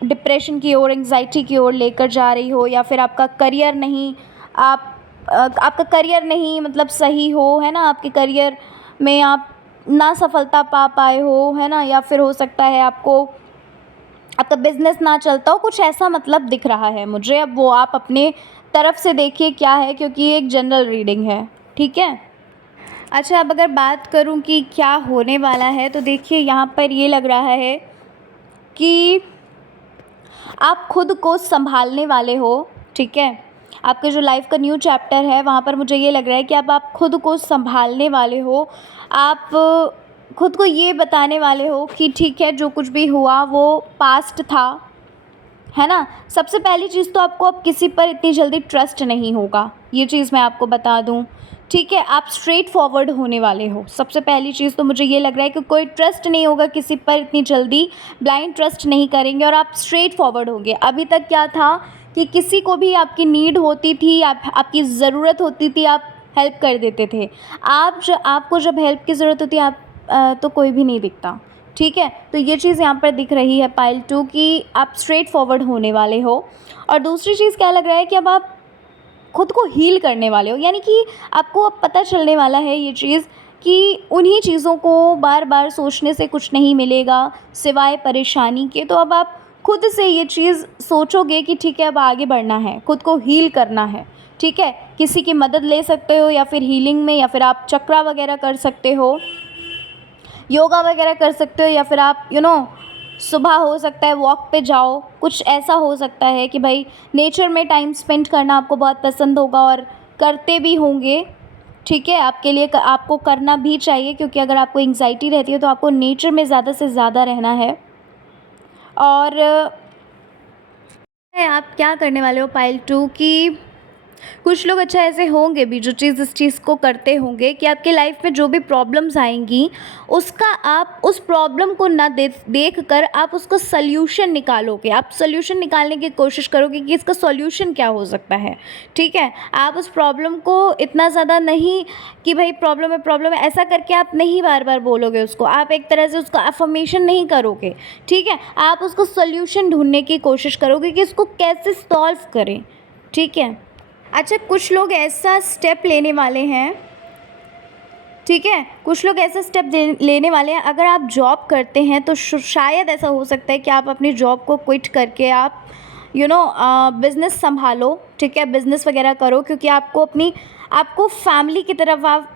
डिप्रेशन की ओर, एंग्जाइटी की ओर लेकर जा रही हो। या फिर आपका करियर नहीं, आपका करियर नहीं मतलब सही हो, है ना, आपके करियर में आप ना सफलता पा पाए हो, है ना। या फिर हो सकता है आपको आपका बिज़नेस ना चलता हो, कुछ ऐसा मतलब दिख रहा है मुझे। अब वो आप अपने तरफ से देखिए क्या है, क्योंकि ये एक जनरल रीडिंग है, ठीक है। अच्छा, अब अगर बात करूं कि क्या होने वाला है, तो देखिए यहाँ पर ये लग रहा है कि आप खुद को संभालने वाले हो, ठीक है। आपके जो लाइफ का न्यू चैप्टर है, वहाँ पर मुझे ये लग रहा है कि अब आप खुद को संभालने वाले हो। आप खुद को ये बताने वाले हो कि ठीक है, जो कुछ भी हुआ वो पास्ट था, है ना। सबसे पहली चीज़ तो आपको अब किसी पर इतनी जल्दी ट्रस्ट नहीं होगा, ये चीज़ मैं आपको बता दूं, ठीक है। आप स्ट्रेट फॉरवर्ड होने वाले हो। सबसे पहली चीज़ तो मुझे ये लग रहा है कि कोई ट्रस्ट नहीं होगा किसी पर इतनी जल्दी, ब्लाइंड ट्रस्ट नहीं करेंगे, और आप स्ट्रेट फॉरवर्ड होंगे। अभी तक क्या था कि किसी को भी आपकी नीड होती थी, आपकी ज़रूरत होती थी, आप हेल्प कर देते थे। आपको जब हेल्प की ज़रूरत होती है, तो कोई भी नहीं दिखता, ठीक है। तो ये चीज़ यहाँ पर दिख रही है पाइल 2 कि आप स्ट्रेट फॉरवर्ड होने वाले हो। और दूसरी चीज़ क्या लग रहा है कि अब आप खुद को हील करने वाले हो, यानी कि आपको अब पता चलने वाला है ये चीज़ कि उन्हीं चीज़ों को बार बार सोचने से कुछ नहीं मिलेगा सिवाय परेशानी के। तो अब आप खुद से ये चीज़ सोचोगे कि ठीक है, अब आगे बढ़ना है, खुद को हील करना है, ठीक है। किसी की मदद ले सकते हो, या फिर हीलिंग में, या फिर आप चक्रा वगैरह कर सकते हो, योगा वगैरह कर सकते हो, या फिर आप सुबह हो सकता है वॉक पे जाओ। कुछ ऐसा हो सकता है कि भाई नेचर में टाइम स्पेंड करना आपको बहुत पसंद होगा, और करते भी होंगे, ठीक है। आपके लिए आपको करना भी चाहिए, क्योंकि अगर आपको एंग्जाइटी रहती है तो आपको नेचर में ज़्यादा से ज़्यादा रहना है। और आप क्या करने वाले हो पाइल 2 कि कुछ लोग अच्छा ऐसे होंगे भी जो चीज़ इस चीज़ को करते होंगे कि आपकी लाइफ में जो भी प्रॉब्लम्स आएंगी, उसका आप उस प्रॉब्लम को ना देख कर आप उसको सल्यूशन निकालोगे। आप सल्यूशन निकालने की कोशिश करोगे कि इसका सॉल्यूशन क्या हो सकता है, ठीक है। आप उस प्रॉब्लम को इतना ज़्यादा नहीं कि भाई प्रॉब्लम है ऐसा करके आप नहीं बार बार बोलोगे उसको, आप एक तरह से उसका अफर्मेशन नहीं करोगे, ठीक है। आप उसको सॉल्यूशन ढूंढने की कोशिश करोगे कि इसको कैसे सॉल्व करें, ठीक है। अच्छा, कुछ लोग ऐसा स्टेप लेने वाले हैं, ठीक है, कुछ लोग ऐसा स्टेप लेने वाले हैं। अगर आप जॉब करते हैं तो शायद ऐसा हो सकता है कि आप अपनी जॉब को क्विट करके आप बिज़नेस संभालो, ठीक है, बिज़नेस वगैरह करो, क्योंकि आपको फैमिली की तरफ आप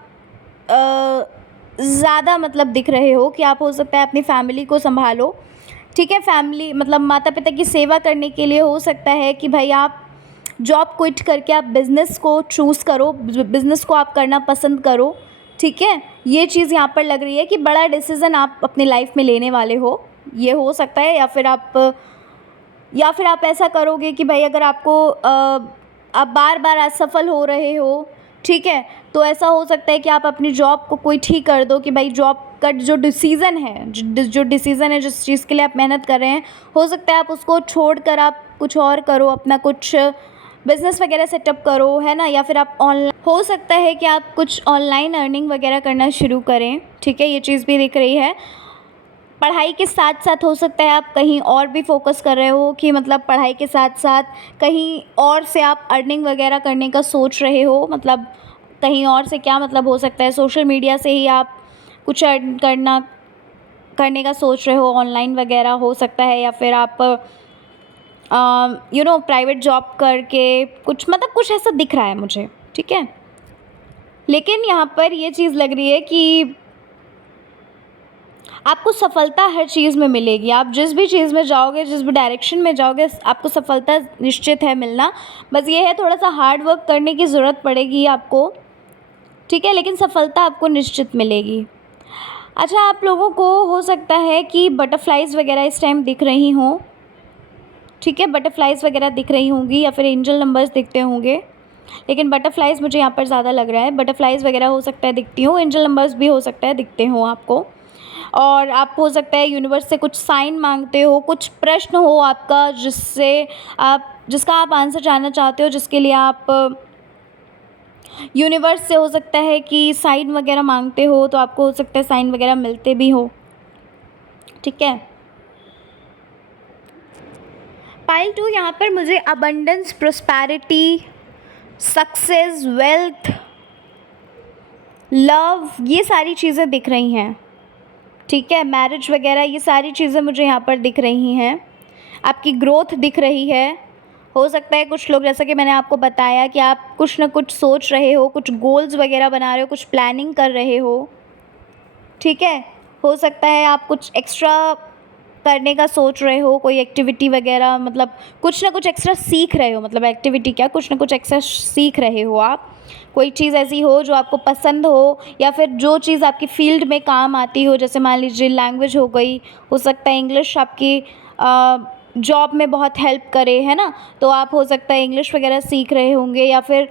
ज़्यादा मतलब दिख रहे हो कि आप हो सकता है अपनी फैमिली को संभालो, ठीक है। फैमिली मतलब माता-पिता की सेवा करने के लिए हो सकता है कि भाई आप जॉब क्विट करके आप बिज़नेस को चूज़ करो, बिज़नेस को आप करना पसंद करो, ठीक है। ये चीज़ यहाँ पर लग रही है कि बड़ा डिसीज़न आप अपनी लाइफ़ में लेने वाले हो, ये हो सकता है। या फिर आप ऐसा करोगे कि भाई अगर आप बार-बार असफल हो रहे हो, ठीक है, तो ऐसा हो सकता है कि आप अपनी जॉब को क्विट ही कर दो कि भाई जॉब का जो डिसीज़न है, जो डिसीज़न है, जिस चीज़ के लिए आप मेहनत कर रहे हैं, हो सकता है आप उसको छोड़कर आप कुछ और करो, अपना कुछ बिज़नेस वगैरह सेटअप करो, है ना। या फिर आप ऑनलाइन, हो सकता है कि आप कुछ ऑनलाइन अर्निंग वगैरह करना शुरू करें, ठीक है, ये चीज़ भी दिख रही है। पढ़ाई के साथ-साथ हो सकता है आप कहीं और भी फ़ोकस कर रहे हो कि मतलब पढ़ाई के साथ-साथ कहीं और से आप अर्निंग वगैरह करने का सोच रहे हो। मतलब कहीं और से क्या मतलब हो सकता है, सोशल मीडिया से ही आप कुछ अर्न करने का सोच रहे हो, ऑनलाइन वगैरह हो सकता है। या फिर आप प्राइवेट जॉब करके कुछ ऐसा दिख रहा है मुझे, ठीक है। लेकिन यहाँ पर ये चीज़ लग रही है कि आपको सफलता हर चीज़ में मिलेगी। आप जिस भी चीज़ में जाओगे, जिस भी डायरेक्शन में जाओगे, आपको सफलता निश्चित है मिलना। बस ये है थोड़ा-सा हार्ड वर्क करने की ज़रूरत पड़ेगी आपको, ठीक है, लेकिन सफलता आपको निश्चित मिलेगी। अच्छा, आप लोगों को हो सकता है कि बटरफ्लाइज़ वगैरह इस टाइम दिख रही हों, ठीक है, बटरफ्लाइज़ वगैरह दिख रही होंगी या फिर एंजल नंबर्स दिखते होंगे। लेकिन बटरफ्लाइज़ मुझे यहाँ पर ज़्यादा लग रहा है, बटरफ्लाइज़ वगैरह हो सकता है दिखती हों, एंजल नंबर्स भी हो सकता है दिखते हों आपको। और आप हो सकता है यूनिवर्स से कुछ साइन मांगते हो, कुछ प्रश्न हो आपका जिसका आप आंसर जानना चाहते हो, जिसके लिए आप यूनिवर्स से हो सकता है कि साइन वगैरह मांगते हो, तो आपको हो सकता है साइन वगैरह मिलते भी हो, ठीक है। पाइल 2 यहाँ पर मुझे abundance, prosperity, success, wealth, love, ये सारी चीज़ें दिख रही हैं, ठीक है। मैरिज वगैरह ये सारी चीज़ें मुझे यहाँ पर दिख रही हैं। आपकी ग्रोथ दिख रही है। हो सकता है कुछ लोग, जैसा कि मैंने आपको बताया, कि आप कुछ ना कुछ सोच रहे हो, कुछ गोल्स वगैरह बना रहे हो, कुछ प्लानिंग कर रहे हो, ठीक है। हो सकता है आप कुछ एक्स्ट्रा करने का सोच रहे हो, कोई एक्टिविटी वगैरह, मतलब कुछ ना कुछ एक्स्ट्रा सीख रहे हो, मतलब एक्टिविटी क्या, कुछ ना कुछ एक्स्ट्रा सीख रहे हो आप। कोई चीज़ ऐसी हो जो आपको पसंद हो, या फिर जो चीज़ आपकी फ़ील्ड में काम आती हो, जैसे मान लीजिए लैंग्वेज हो गई, हो सकता है इंग्लिश आपकी जॉब में बहुत हेल्प करे, है ना। तो आप हो सकता है इंग्लिश वगैरह सीख रहे होंगे, या फिर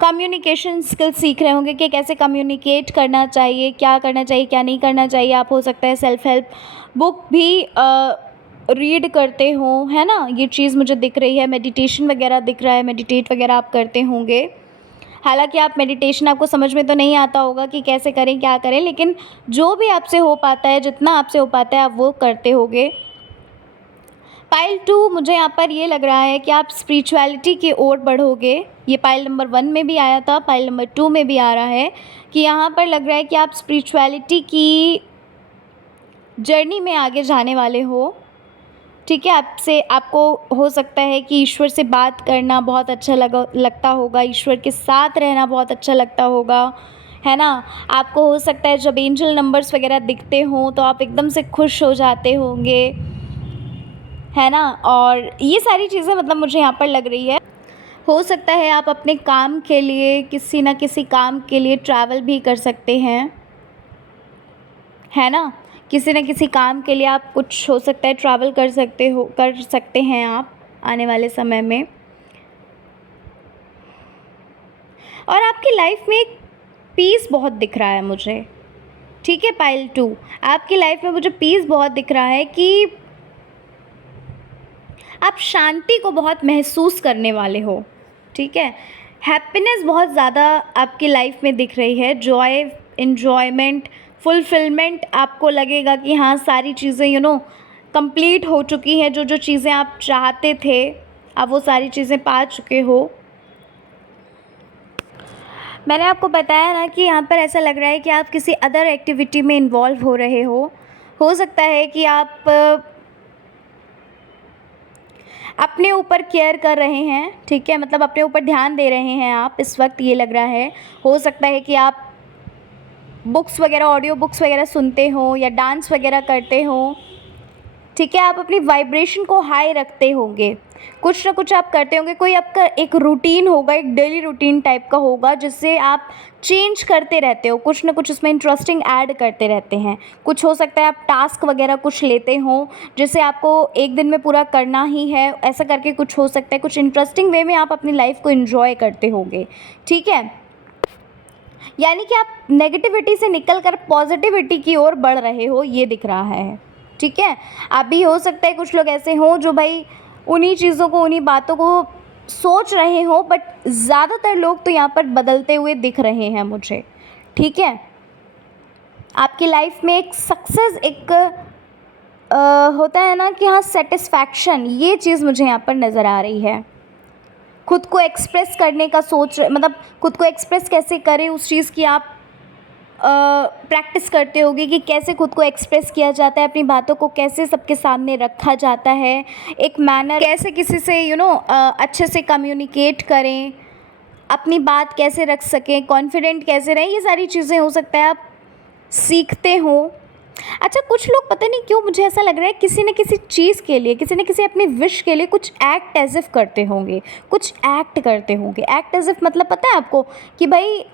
कम्युनिकेशन स्किल सीख रहे होंगे कि कैसे कम्युनिकेट करना चाहिए, क्या करना चाहिए, क्या नहीं करना चाहिए। आप हो सकता है सेल्फ हेल्प बुक भी रीड करते हो, है ना, ये चीज़ मुझे दिख रही है। मेडिटेशन वगैरह दिख रहा है, मेडिटेट वगैरह आप करते होंगे। हालांकि आप मेडिटेशन, आपको समझ में तो नहीं आता होगा कि कैसे करें, क्या करें, लेकिन जो भी आपसे हो पाता है, जितना आपसे हो पाता है, आप वो करते होंगे। पाइल 2 मुझे यहाँ पर ये लग रहा है कि आप स्पिरिचुअलिटी की ओर बढ़ोगे। ये पाइल नंबर 1 में भी आया था, पाइल नंबर 2 में भी आ रहा है कि यहाँ पर लग रहा है कि आप स्पिरिचुअलिटी की जर्नी में आगे जाने वाले हो, ठीक है। आपको हो सकता है कि ईश्वर से बात करना बहुत अच्छा लगता होगा, ईश्वर के साथ रहना बहुत अच्छा लगता होगा, है ना। आपको हो सकता है जब एंजल नंबर्स वगैरह दिखते हों तो आप एकदम से खुश हो जाते होंगे, है ना। और ये सारी चीज़ें मतलब मुझे यहाँ पर लग रही है। हो सकता है आप अपने काम के लिए, किसी न किसी काम के लिए ट्रैवल भी कर सकते हैं, है ना। किसी न किसी काम के लिए आप कुछ, हो सकता है ट्रैवल कर सकते हैं आप आने वाले समय में। और आपकी लाइफ में एक पीस बहुत दिख रहा है मुझे, ठीक है। पाइल 2, आपकी लाइफ में मुझे पीस बहुत दिख रहा है कि आप शांति को बहुत महसूस करने वाले हो, ठीक है। हैप्पीनेस बहुत ज़्यादा आपकी लाइफ में दिख रही है, जॉय, एन्जॉयमेंट, फुलफिलमेंट। आपको लगेगा कि हाँ, सारी चीज़ें कंप्लीट हो चुकी हैं, जो चीज़ें आप चाहते थे, आप वो सारी चीज़ें पा चुके हो। मैंने आपको बताया ना कि यहाँ पर ऐसा लग रहा है कि आप किसी अदर एक्टिविटी में इन्वॉल्व हो रहे हो सकता है कि आप अपने ऊपर केयर कर रहे हैं, ठीक है, मतलब अपने ऊपर ध्यान दे रहे हैं आप इस वक्त, ये लग रहा है। हो सकता है कि आप बुक्स वगैरह, ऑडियो बुक्स वगैरह सुनते हो या डांस वगैरह करते हो, ठीक है। आप अपनी वाइब्रेशन को हाई रखते होंगे, कुछ ना कुछ आप करते होंगे। कोई आपका एक रूटीन होगा, एक डेली रूटीन टाइप का होगा, जिससे आप चेंज करते रहते हो, कुछ ना कुछ उसमें इंटरेस्टिंग ऐड करते रहते हैं। कुछ हो सकता है आप टास्क वगैरह कुछ लेते हो जिसे आपको एक दिन में पूरा करना ही है, ऐसा करके कुछ हो सकता है। कुछ इंटरेस्टिंग वे में आप अपनी लाइफ को एंजॉय करते होंगे, ठीक है। यानी कि आप नेगेटिविटी से निकल कर पॉजिटिविटी की ओर बढ़ रहे हो, ये दिख रहा है, ठीक है। अभी हो सकता है कुछ लोग ऐसे हों जो भाई उन्हीं चीज़ों को, उन्हीं बातों को सोच रहे हो, बट ज़्यादातर लोग तो यहाँ पर बदलते हुए दिख रहे हैं मुझे, ठीक है। आपकी लाइफ में एक सक्सेस, एक होता है ना कि हाँ सेटिस्फैक्शन, ये चीज़ मुझे यहाँ पर नज़र आ रही है। खुद को एक्सप्रेस करने का सोच, मतलब खुद को एक्सप्रेस कैसे करें उस चीज़ की आप प्रैक्टिस करते होगे कि कैसे खुद को एक्सप्रेस किया जाता है, अपनी बातों को कैसे सबके सामने रखा जाता है, एक मैनर कैसे किसी से अच्छे से कम्युनिकेट करें, अपनी बात कैसे रख सकें, कॉन्फिडेंट कैसे रहें, ये सारी चीज़ें हो सकता है आप सीखते हो। अच्छा, कुछ लोग पता नहीं क्यों मुझे ऐसा लग रहा है किसी न किसी चीज़ के लिए, किसी न किसी अपनी विश के लिए कुछ एक्ट एज इफ़ करते होंगे, कुछ एक्ट करते होंगे। एक्ट एज इफ़ मतलब पता है आपको कि भाई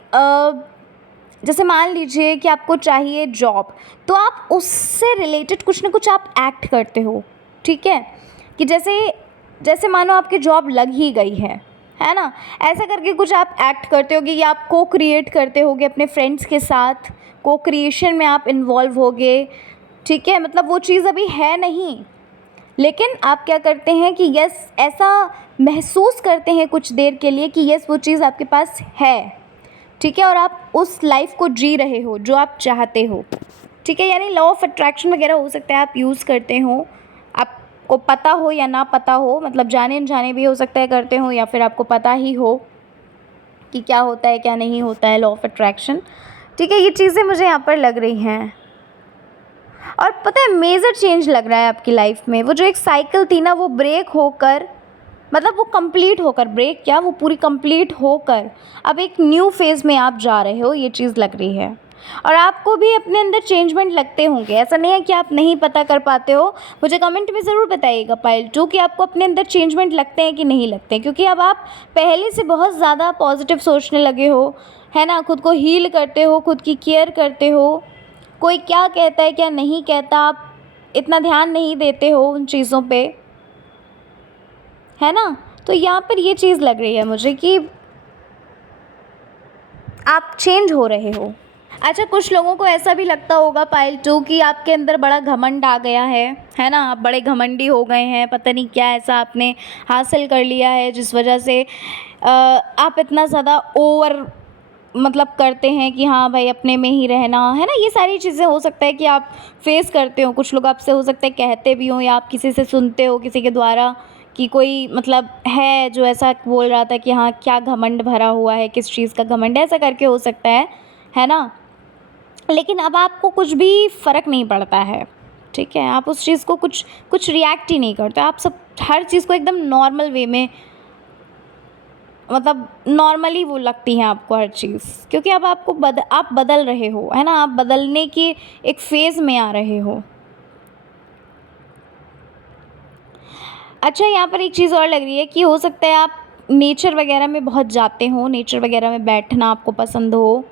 जैसे मान लीजिए कि आपको चाहिए जॉब, तो आप उससे रिलेटेड कुछ ना कुछ आप एक्ट करते हो, ठीक है। कि जैसे जैसे मानो आपकी जॉब लग ही गई है ना, ऐसा करके कुछ आप एक्ट करते होगे, या आप को क्रिएट करते होगे अपने फ्रेंड्स के साथ, को क्रिएशन में आप इन्वॉल्व होगे, ठीक है। मतलब वो चीज़ अभी है नहीं, लेकिन आप क्या करते हैं कि यस, ऐसा महसूस करते हैं कुछ देर के लिए कि यस वो चीज़ आपके पास है, ठीक है, और आप उस लाइफ को जी रहे हो जो आप चाहते हो, ठीक है। यानी लॉ ऑफ अट्रैक्शन वगैरह हो सकता है आप यूज़ करते हो, आपको पता हो या ना पता हो, मतलब जाने अनजाने भी हो सकता है करते हो, या फिर आपको पता ही हो कि क्या होता है क्या नहीं होता है लॉ ऑफ अट्रैक्शन, ठीक है। ये चीज़ें मुझे यहाँ पर लग रही हैं। और पता है मेजर चेंज लग रहा है आपकी लाइफ में, वो जो एक साइकिल थी ना, वो ब्रेक होकर, मतलब वो कंप्लीट होकर, ब्रेक क्या, वो पूरी कंप्लीट होकर अब एक न्यू फेज़ में आप जा रहे हो, ये चीज़ लग रही है। और आपको भी अपने अंदर चेंजमेंट लगते होंगे, ऐसा नहीं है कि आप नहीं पता कर पाते हो। मुझे कमेंट में ज़रूर बताइएगा पायल 2 कि आपको अपने अंदर चेंजमेंट लगते हैं कि नहीं लगते हैं, क्योंकि अब आप पहले से बहुत ज़्यादा पॉजिटिव सोचने लगे हो, है ना। खुद को हील करते हो, खुद की केयर करते हो, कोई क्या कहता है क्या नहीं कहता आप इतना ध्यान नहीं देते हो उन चीज़ों पे, है ना। तो यहाँ पर ये चीज़ लग रही है मुझे कि आप चेंज हो रहे हो। अच्छा, कुछ लोगों को ऐसा भी लगता होगा पायल 2 कि आपके अंदर बड़ा घमंड आ गया है ना, आप बड़े घमंडी हो गए हैं, पता नहीं क्या ऐसा आपने हासिल कर लिया है जिस वजह से आप इतना ज़्यादा ओवर मतलब करते हैं कि हाँ भाई अपने में ही रहना, है ना। ये सारी चीज़ें हो सकता है कि आप फेस करते हो, कुछ लोग आपसे हो सकता है कहते भी हों, या आप किसी से सुनते हो किसी के द्वारा कि कोई मतलब है जो ऐसा बोल रहा था कि हाँ क्या घमंड भरा हुआ है, किस चीज़ का घमंड, ऐसा करके हो सकता है ना। लेकिन अब आपको कुछ भी फ़र्क नहीं पड़ता है, ठीक है। आप उस चीज़ को कुछ रिएक्ट ही नहीं करते, आप सब हर चीज़ को एकदम नॉर्मल वे में, मतलब नॉर्मली वो लगती है आपको हर चीज़, क्योंकि अब आपको आप बदल रहे हो, है ना, आप बदलने की एक फ़ेज़ में आ रहे हो। अच्छा, यहाँ पर एक चीज़ और लग रही है कि हो सकता है आप नेचर वगैरह में बहुत जाते हो, नेचर वगैरह में बैठना आपको पसंद हो,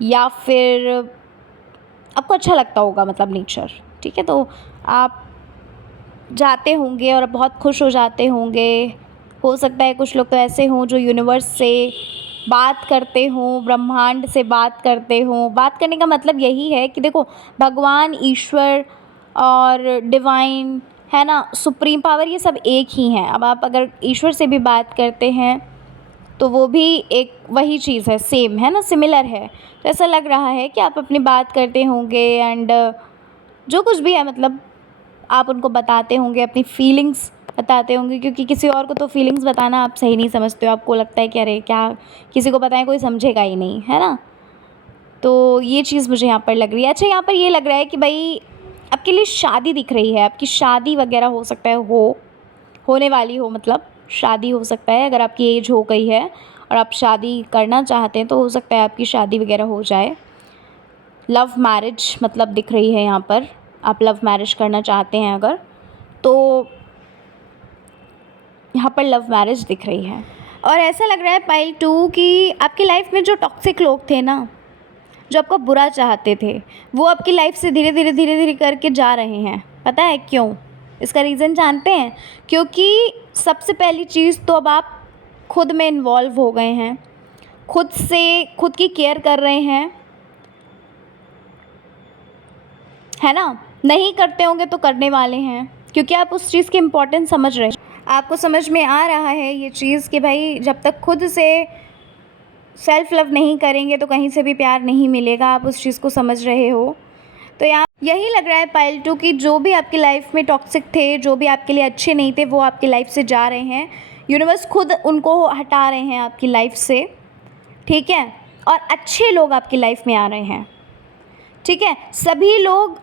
या फिर आपको अच्छा लगता होगा, मतलब नेचर, ठीक है। तो आप जाते होंगे और बहुत खुश हो जाते होंगे। हो सकता है कुछ लोग तो ऐसे हों जो यूनिवर्स से बात करते हों, ब्रह्मांड से बात करते हों। बात करने का मतलब यही है कि देखो, भगवान, ईश्वर और डिवाइन, है ना, सुप्रीम पावर, ये सब एक ही हैं। अब आप अगर ईश्वर से भी बात करते हैं तो वो भी एक वही चीज़ है, सेम है ना, सिमिलर है। तो ऐसा लग रहा है कि आप अपनी बात करते होंगे, एंड जो कुछ भी है, मतलब आप उनको बताते होंगे, अपनी फीलिंग्स बताते होंगे, क्योंकि किसी और को तो फीलिंग्स बताना आप सही नहीं समझते हो। आपको लगता है कि अरे क्या किसी को बताएं, कोई समझेगा ही नहीं, है ना। तो ये चीज़ मुझे यहाँ पर लग रही है। अच्छा, यहाँ पर ये लग रहा है कि भाई आपके लिए शादी दिख रही है, आपकी शादी वगैरह हो सकता है होने वाली हो, मतलब शादी हो सकता है, अगर आपकी एज हो गई है और आप शादी करना चाहते हैं तो हो सकता है आपकी शादी वगैरह हो जाए। लव मैरिज मतलब दिख रही है यहाँ पर, आप लव मैरिज करना चाहते हैं अगर, तो यहाँ पर लव मैरिज दिख रही है। और ऐसा लग रहा है पाइल 2 कि आपकी लाइफ में जो टॉक्सिक लोग थे ना, जो आपका बुरा चाहते थे, वो आपकी लाइफ से धीरे धीरे करके जा रहे हैं। पता है क्यों? इसका रीज़न जानते हैं? क्योंकि सबसे पहली चीज़ तो अब आप खुद में इन्वॉल्व हो गए हैं, खुद की केयर कर रहे हैं, है ना? नहीं करते होंगे तो करने वाले हैं, क्योंकि आप उस चीज़ की इम्पोर्टेंस समझ रहे हैं। आपको समझ में आ रहा है ये चीज़ कि भाई जब तक खुद से सेल्फ़ लव नहीं करेंगे तो कहीं से भी प्यार नहीं मिलेगा। आप उस चीज़ को समझ रहे हो। तो यहाँ यही लग रहा है पाइल 2 कि जो भी आपकी लाइफ में टॉक्सिक थे, जो भी आपके लिए अच्छे नहीं थे, वो आपकी लाइफ से जा रहे हैं। यूनिवर्स खुद उनको हटा रहे हैं आपकी लाइफ से, ठीक है? और अच्छे लोग आपकी लाइफ में आ रहे हैं, ठीक है? सभी लोग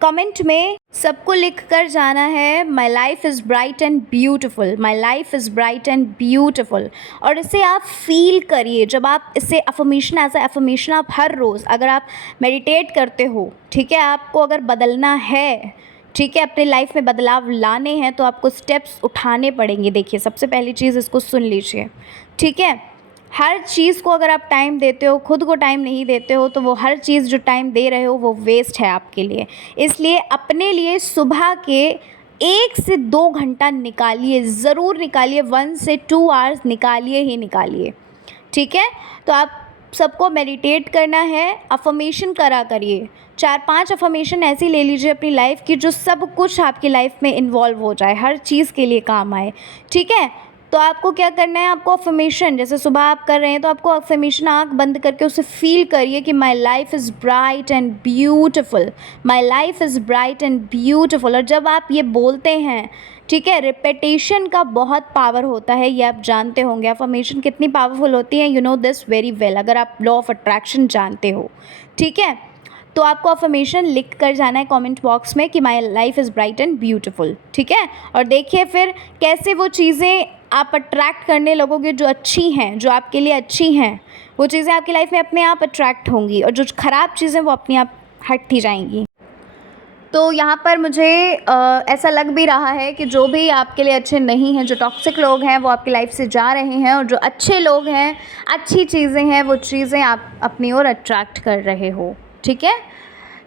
कमेंट में सबको लिख कर जाना है, my life is bright and beautiful, my life is bright and beautiful. और इसे आप फील करिए। जब आप इसे अफर्मेशन, एज अ अफर्मेशन आप हर रोज़ अगर आप मेडिटेट करते हो, ठीक है, आपको अगर बदलना है, ठीक है, अपने लाइफ में बदलाव लाने हैं तो आपको स्टेप्स उठाने पड़ेंगे। देखिए, सबसे पहली चीज़ इसको सुन लीजिए, ठीक है? हर चीज़ को अगर आप टाइम देते हो, खुद को टाइम नहीं देते हो, तो वो हर चीज़ जो टाइम दे रहे हो वो वेस्ट है आपके लिए। इसलिए अपने लिए सुबह के 1 से 2 घंटा निकालिए, ज़रूर निकालिए, 1 से 2 आवर्स निकालिए ही निकालिए, ठीक है? तो आप सबको मेडिटेट करना है, अफर्मेशन करा करिए। 4-5 अफर्मेशन ऐसी ले लीजिए अपनी लाइफ की जो सब कुछ आपकी लाइफ में इन्वॉल्व हो जाए, हर चीज़ के लिए काम आए, ठीक है? तो आपको क्या करना है, आपको अफर्मेशन जैसे सुबह आप कर रहे हैं तो आपको अफर्मेशन आँख बंद करके उसे फील करिए कि my life is bright and beautiful, my life is bright and beautiful. और जब आप ये बोलते हैं, ठीक है, रिपीटेशन का बहुत पावर होता है, ये आप जानते होंगे। अफर्मेशन कितनी पावरफुल होती है, you know this very well, अगर आप लॉ ऑफ अट्रैक्शन जानते हो, ठीक है? तो आपको अफर्मेशन लिख कर जाना है कमेंट बॉक्स में कि my life is bright and beautiful, ठीक है? और देखिए फिर कैसे वो चीज़ें आप अट्रैक्ट करने लगोगे जो अच्छी हैं, जो आपके लिए अच्छी हैं, वो चीज़ें आपकी लाइफ में अपने आप अट्रैक्ट होंगी, और जो ख़राब चीज़ें वो अपने आप हटती जाएंगी। तो यहाँ पर मुझे ऐसा लग भी रहा है कि जो भी आपके लिए अच्छे नहीं हैं, जो टॉक्सिक लोग हैं, वो आपकी लाइफ से जा रहे हैं, और जो अच्छे लोग हैं, अच्छी चीज़ें हैं, वो चीज़ें आप अपनी ओर अट्रैक्ट कर रहे हो, ठीक है?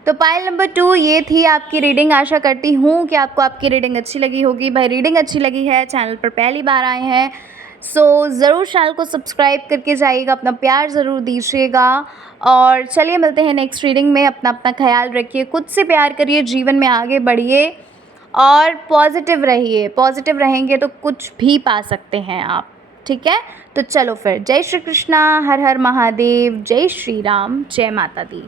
तो पाइल नंबर 2 ये थी आपकी रीडिंग। आशा करती हूँ कि आपको आपकी रीडिंग अच्छी लगी होगी। भाई रीडिंग अच्छी लगी है, चैनल पर पहली बार आए हैं, सो ज़रूर चैनल को सब्सक्राइब करके जाइएगा, अपना प्यार ज़रूर दीजिएगा। और चलिए मिलते हैं नेक्स्ट रीडिंग में। अपना ख्याल रखिए, खुद से प्यार करिए, जीवन में आगे बढ़िए और पॉजिटिव रहिए। पॉजिटिव रहेंगे तो कुछ भी पा सकते हैं आप, ठीक है? तो चलो फिर, जय श्री कृष्णा, हर हर महादेव, जय श्री राम, जय माता दी।